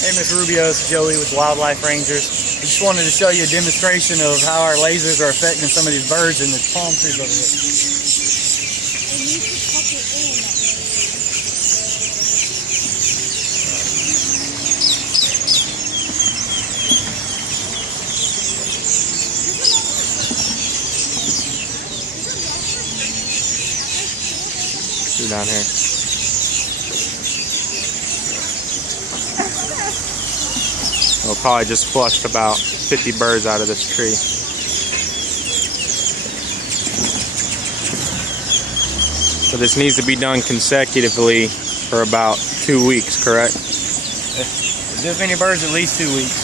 Hey, Ms. Rubio, it's Joey with Wildlife Rangers. I just wanted to show you a demonstration of how our lasers are affecting some of these birds in the palm trees over here. Down here. We'll probably just flushed about 50 birds out of this tree. So this needs to be done consecutively for about 2 weeks, correct? This many birds, at least 2 weeks.